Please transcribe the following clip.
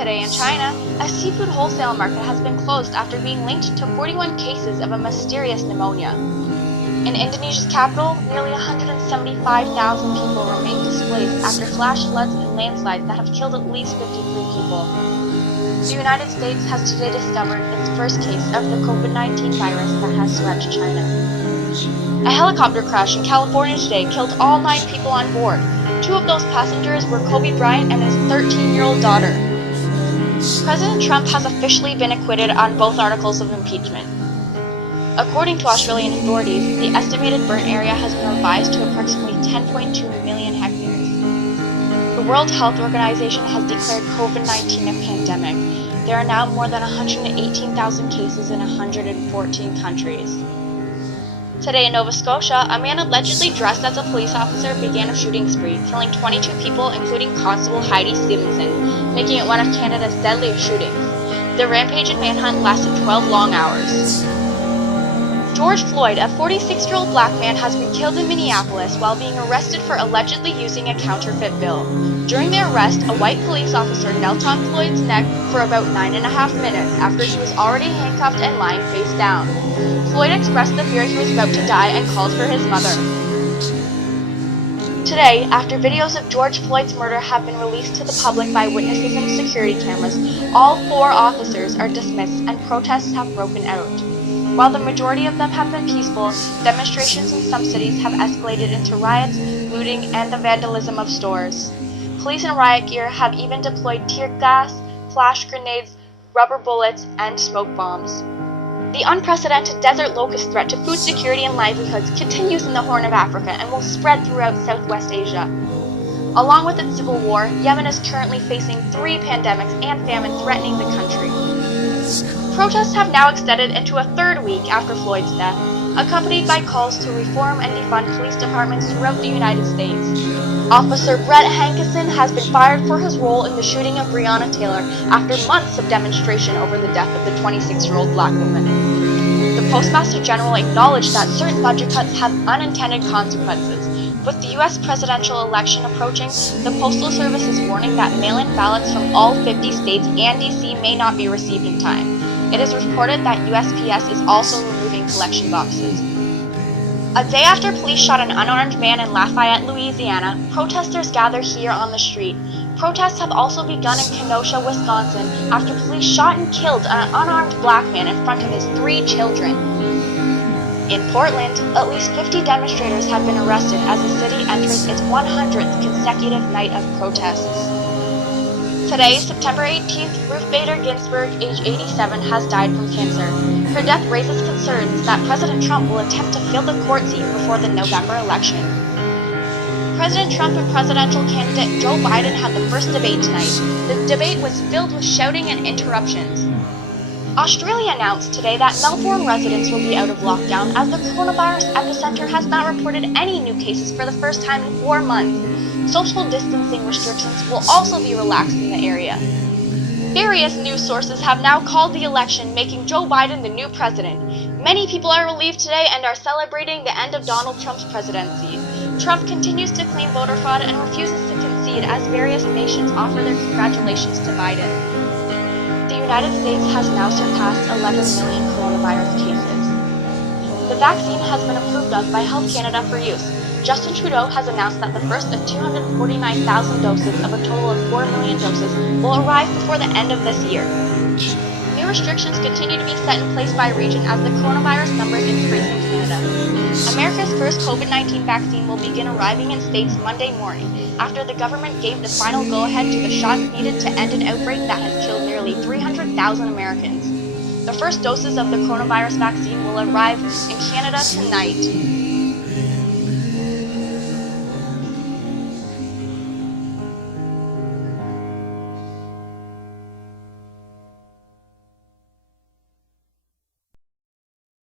Today in China, a seafood wholesale market has been closed after being linked to 41 cases of a mysterious pneumonia. In Indonesia's capital, nearly 175,000 people remain displaced after flash floods and landslides that have killed at least 53 people. The United States has today discovered its first case of the COVID-19 virus that has swept China. A helicopter crash in California today killed all 9 people on board. 2 of those passengers were Kobe Bryant and his 13-year-old daughter. President Trump has officially been acquitted on both articles of impeachment. According to Australian authorities, the estimated burn area has been revised to approximately 10.2 million hectares. The World Health Organization has declared COVID-19 a pandemic. There are now more than 118,000 cases in 114 countries. Today in Nova Scotia, a man allegedly dressed as a police officer began a shooting spree, killing 22 people, including Constable Heidi Stevenson, making it one of Canada's deadliest shootings. The rampage and manhunt lasted 12 long hours. George Floyd, a 46-year-old black man, has been killed in Minneapolis while being arrested for allegedly using a counterfeit bill. During the arrest, a white police officer knelt on Floyd's neck for about 9.5 minutes after he was already handcuffed and lying face down. Floyd expressed the fear he was about to die and called for his mother. Today, after videos of George Floyd's murder have been released to the public by witnesses and security cameras, all 4 officers are dismissed and protests have broken out. While the majority of them have been peaceful, demonstrations in some cities have escalated into riots, looting, and the vandalism of stores. Police in riot gear have even deployed tear gas, flash grenades, rubber bullets, and smoke bombs. The unprecedented desert locust threat to food security and livelihoods continues in the Horn of Africa and will spread throughout Southwest Asia. Along with its civil war, Yemen is currently facing 3 pandemics and famine threatening the country. Protests have now extended into a 3rd week after Floyd's death, accompanied by calls to reform and defund police departments throughout the United States. Officer Brett Hankison has been fired for his role in the shooting of Breonna Taylor after months of demonstration over the death of the 26-year-old black woman. The Postmaster General acknowledged that certain budget cuts have unintended consequences. With the U.S. presidential election approaching, the Postal Service is warning that mail-in ballots from all 50 states and D.C. may not be received in time. It is reported that USPS is also removing collection boxes. A day after police shot an unarmed man in Lafayette, Louisiana, protesters gather here on the street. Protests have also begun in Kenosha, Wisconsin, after police shot and killed an unarmed black man in front of his 3 children. In Portland, at least 50 demonstrators have been arrested as the city enters its 100th consecutive night of protests. Today, September 18th, Ruth Bader Ginsburg, age 87, has died from cancer. Her death raises concerns that President Trump will attempt to fill the court seat before the November election. President Trump and presidential candidate Joe Biden had the first debate tonight. The debate was filled with shouting and interruptions. Australia announced today that Melbourne residents will be out of lockdown as the coronavirus epicenter has not reported any new cases for the first time in 4 months. Social distancing restrictions will also be relaxed in the area. Various news sources have now called the election, making Joe Biden the new president. Many people are relieved today and are celebrating the end of Donald Trump's presidency. Trump continues to claim voter fraud and refuses to concede as various nations offer their congratulations to Biden. The United States has now surpassed 11 million coronavirus cases. The vaccine has been approved of by Health Canada for use. Justin Trudeau has announced that the first of 249,000 doses of a total of 4 million doses will arrive before the end of this year. New restrictions continue to be set in place by region as the coronavirus numbers increase in Canada. America's first COVID-19 vaccine will begin arriving in states Monday morning after the government gave the final go-ahead to the shots needed to end an outbreak that has killed nearly 300,000 Americans. The first doses of the coronavirus vaccine will arrive in Canada tonight.